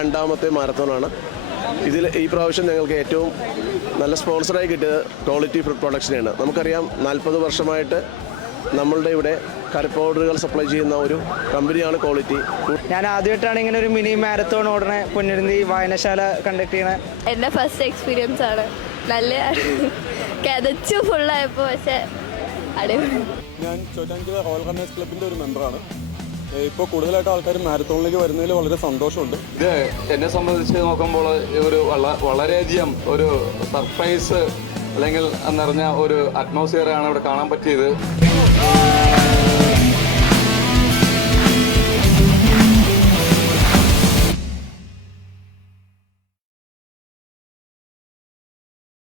രണ്ടാമത്തെ മാരത്തോണാണ്. ഈ പ്രാവശ്യം ഞങ്ങൾക്ക് ഏറ്റവും നല്ല സ്പോൺസറായി കിട്ടിയത് ക്വാളിറ്റി ഫുഡ് പ്രൊഡക്ഷനാണ്. നമുക്കറിയാം 40 വർഷമായിട്ട് നമ്മളുടെ ഇവിടെ കറി സപ്ലൈ ചെയ്യുന്ന ഒരു കമ്പനിയാണ് ക്വാളിറ്റി. ഞാൻ ആദ്യമായിട്ടാണ് ഇങ്ങനെ ഒരു മിനി മാരത്തോൺ ഓടണ പൊന്നിരുന്നി വായനശാല കണ്ടക്ട് ചെയ്യണേ. എൻ്റെ ഫസ്റ്റ് എക്സ്പീരിയൻസ് ആണ്. നല്ല കിതച്ചു ഫുള്ളായപ്പോൾ, പക്ഷേ അടിപൊളി. ഞാൻ ചോറ്റാനിക്കര റോയൽ റണ്ണേഴ്സ് ക്ലബിൻ്റെ ഒരു മെമ്പറാണ്. ഇപ്പോൾ കൂടുതലായിട്ട് ആൾക്കാർ മാരത്തോണിലേക്ക് വരുന്നതിൽ വളരെ സന്തോഷമുണ്ട്. ഇത് എന്നെ സംബന്ധിച്ച് നോക്കുമ്പോൾ ഒരു വളരെയധികം ഒരു സർപ്രൈസ് അല്ലെങ്കിൽ നിറഞ്ഞ ഒരു അറ്റ്മോസ്ഫിയറാണ് ഇവിടെ കാണാൻ പറ്റിയത്.